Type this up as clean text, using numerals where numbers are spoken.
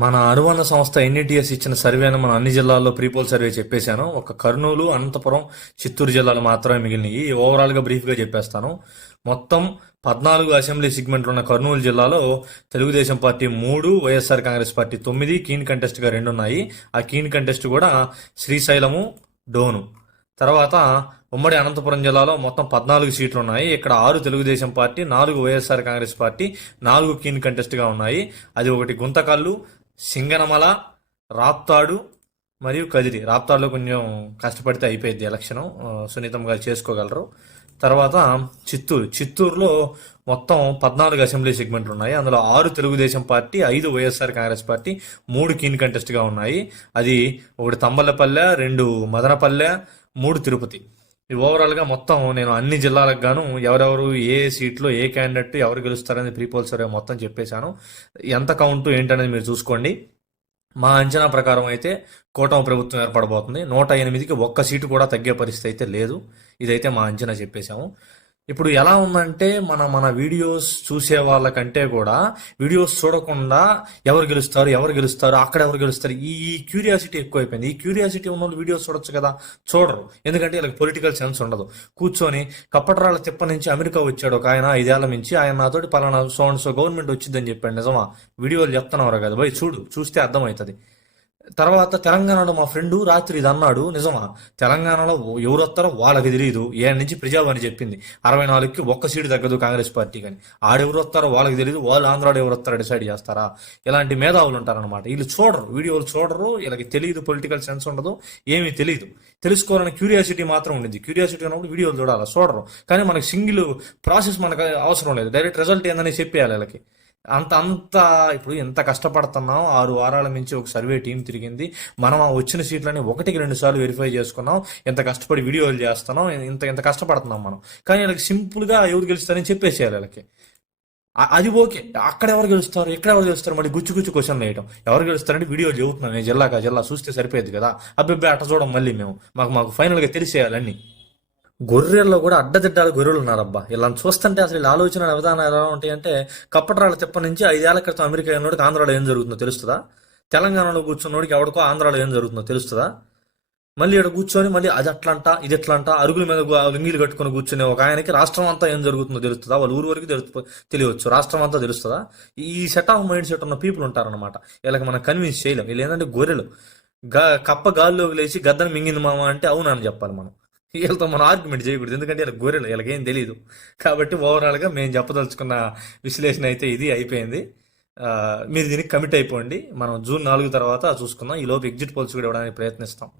మన అనుబంధ సంస్థ ఎన్ఈటీఎస్ ఇచ్చిన సర్వేను మన అన్ని జిల్లాల్లో ప్రీపోల్ సర్వే చెప్పేశాను. ఒక కర్నూలు, అనంతపురం, చిత్తూరు జిల్లాలు మాత్రమే మిగిలినవి. ఓవరాల్గా బ్రీఫ్గా చెప్పేస్తాను. మొత్తం 14 అసెంబ్లీ సెగ్మెంట్లు ఉన్న కర్నూలు జిల్లాలో Telugu Desam party 3, YSR Congress party 9, keen కంటెస్ట్గా 2 ఉన్నాయి. ఆ కీన్ కంటెస్ట్ కూడా శ్రీశైలము, డోను. తర్వాత ఉమ్మడి అనంతపురం జిల్లాలో మొత్తం 14 సీట్లు ఉన్నాయి. ఇక్కడ 6 Telugu Desam party, 4 YSR Congress party, 4 keen కంటెస్ట్గా ఉన్నాయి. అది ఒకటి గుంతకల్లు, సింగనమల, రాప్తాడు మరియు కదిరి. రాప్తాడులో కొంచెం కష్టపడితే అయిపోయింది ఎలక్షన్, సున్నితంగా చేసుకోగలరు. తర్వాత చిత్తూరులో మొత్తం 14 అసెంబ్లీ సెగ్మెంట్లు ఉన్నాయి. అందులో 6 Telugu Desam party, 5 YSR Congress party, 3 keen కంటెస్ట్గా ఉన్నాయి. అది ఒకటి తంబలపల్లె, 2 మదనపల్లె, 3 తిరుపతి. ఈ ఓవరాల్గా మొత్తం నేను అన్ని జిల్లాలకు గాను ఎవరెవరు ఏ సీట్లో ఏ క్యాండిడేట్ ఎవరు గెలుస్తారనేది ప్రీపోల్ సర్వే మొత్తం చెప్పేశాను. ఎంత కౌంటు ఏంటనేది మీరు చూసుకోండి. మా అంచనా ప్రకారం అయితే కూటమి ప్రభుత్వం ఏర్పడబోతుంది. 108కి ఒక్క సీటు కూడా తగ్గే పరిస్థితి అయితే లేదు. ఇదైతే మా అంచనా చెప్పేశాము. ఇప్పుడు ఎలా ఉందంటే మన వీడియోస్ చూసే వాళ్ళకంటే కూడా వీడియోస్ చూడకుండా ఎవరు గెలుస్తారు అక్కడ ఎవరు గెలుస్తారు ఈ క్యూరియాసిటీ ఎక్కువైపోయింది. ఈ క్యూరియాసిటీ ఉన్న వాళ్ళు వీడియోస్ చూడొచ్చు కదా, చూడరు. ఎందుకంటే వీళ్ళకి పొలిటికల్ సెన్స్ ఉండదు. కూర్చొని కప్పటరాళ్ళ తిప్ప నుంచి అమెరికా వచ్చాడు ఒక ఆయన 5 ఏళ్ల నుంచి, ఆయన నాతోటి పలానా సో గవర్నమెంట్ వచ్చిందని చెప్పాడు. నిజమా? వీడియోలు చెప్తున్నారు కదా పోయి చూస్తే అర్థమవుతుంది. తర్వాత తెలంగాణలో మా ఫ్రెండు రాత్రి ఇది అన్నాడు. నిజమా? తెలంగాణలో ఎవరు వస్తారో వాళ్ళకి తెలియదు. ఏడు నుంచి ప్రజావాణి చెప్పింది 64కి ఒక్క సీటు తగ్గదు కాంగ్రెస్ పార్టీ కానీ. ఆడెవరు వస్తారో వాళ్ళకి తెలియదు. వాళ్ళు ఆంధ్రాలో ఎవరు వస్తారో డిసైడ్ చేస్తారా? ఇలాంటి మేధావులు ఉంటారనమాట. వీళ్ళు చూడరు, వీడియోలు చూడరు. వీళ్ళకి తెలియదు, పొలిటికల్ సెన్స్ ఉండదు, ఏమీ తెలియదు. తెలుసుకోవాలని క్యూరియాసిటీ మాత్రం ఉండింది. క్యూరియాసిటీ ఉన్నప్పుడు వీడియోలు చూడరు. కానీ మనకి సింగిల్ ప్రాసెస్ మనకు అవసరం లేదు. డైరెక్ట్ రిజల్ట్ ఏందని చెప్పేయాలి వీళ్ళకి. అంత ఇప్పుడు ఎంత కష్టపడుతున్నాం. 6 వారాల నుంచి ఒక సర్వే టీం తిరిగింది. మనం ఆ వచ్చిన సీట్లని 1కి 2 సార్లు వెరిఫై చేసుకున్నాం. ఎంత కష్టపడి వీడియోలు చేస్తున్నాం, ఇంత కష్టపడుతున్నాం మనం. కానీ వీళ్ళకి సింపుల్గా ఎవరు గెలుస్తారని చెప్పేసేయాలి వీళ్ళకి. అది ఓకే. అక్కడ ఎవరు గెలుస్తారు, ఇక్కడ ఎవరు గెలుస్తారు, మళ్ళీ గుచ్చు క్వశ్చన్లు వేయడం. ఎవరు గెలుస్తారంటే వీడియోలు చెబుతున్నాం. నేను జిల్లా చూస్తే సరిపోయేది కదా. అబ్బాయి అట్ట చూడం మళ్ళీ మేము మాకు ఫైనల్గా తెలిసేయాలన్నీ. గొర్రెల్లో కూడా అడ్డదిడ్డాలు గొర్రెలు ఉన్నారబ్బా. ఇలా చూస్తుంటే అసలు ఇలా ఆలోచన విధానం ఎలా ఉంటాయంటే, కప్పట్రాళ్ళ తిప్ప నుంచి 5 ఏళ్ల క్రితం అమెరికా అయినోడికి ఆంధ్రాలో ఏం జరుగుతుందో తెలుస్తుందా? తెలంగాణలో కూర్చున్నోడికి ఎవడికో ఆంధ్రాలో ఏం జరుగుతుందో తెలుస్తుందా? మళ్ళీ ఇక్కడ కూర్చొని మళ్ళీ అది అట్లంట ఇది ఎట్లంట అరుగుల మీద లింగిలు కట్టుకుని కూర్చునే ఒక ఆయనకి రాష్ట్రం అంతా ఏం జరుగుతుందో తెలుస్తుందా? వాళ్ళ ఊరు వరకు తెలియవచ్చు, రాష్ట్రం అంతా తెలుస్తుందా? ఈ సెట్ ఆఫ్ మైండ్ సెట్ ఉన్న పీపుల్ ఉంటారనమాట. వీళ్ళకి మనం కన్విన్స్ చేయలేం. వీళ్ళు ఏంటంటే గొర్రెలు. కప్ప గాల్లోకి లేచి గద్దను మింగింది మామ అంటే అవునని చెప్పాలి మనం. వీళ్ళతో మనం ఆర్గ్యుమెంట్ చేయకూడదు. ఎందుకంటే వీళ్ళకి గొర్రెలు, వీళ్ళకేం తెలియదు. కాబట్టి ఓవరాల్గా మేము చెప్పదలుచుకున్న విశ్లేషణ అయితే ఇది అయిపోయింది. మీరు దీనికి కమిట్ అయిపోండి. మనం జూన్ 4 తర్వాత చూసుకుందాం. ఈ లోపు ఎగ్జిట్ పోల్స్ కూడా ఇవ్వడానికి ప్రయత్నిస్తాం.